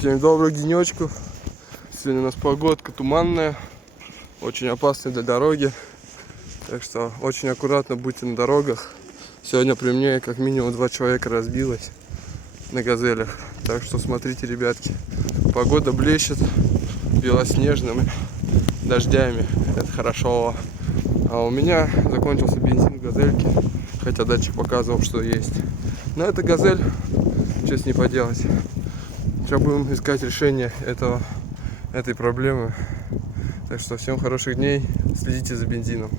Всем доброго денечку. Сегодня у нас погодка туманная, очень опасная для дороги. Так что очень аккуратно будьте на дорогах. Сегодня при мне как минимум 2 человека разбилось на газелях. Так что смотрите, ребятки. Погода блещет белоснежными дождями. Это хорошо. А у меня закончился бензин в газельке. Хотя датчик показывал, что есть. Но это газель. Что с ней поделать? Сейчас будем искать решение этой проблемы. Так что всем хороших дней. Следите за бензином.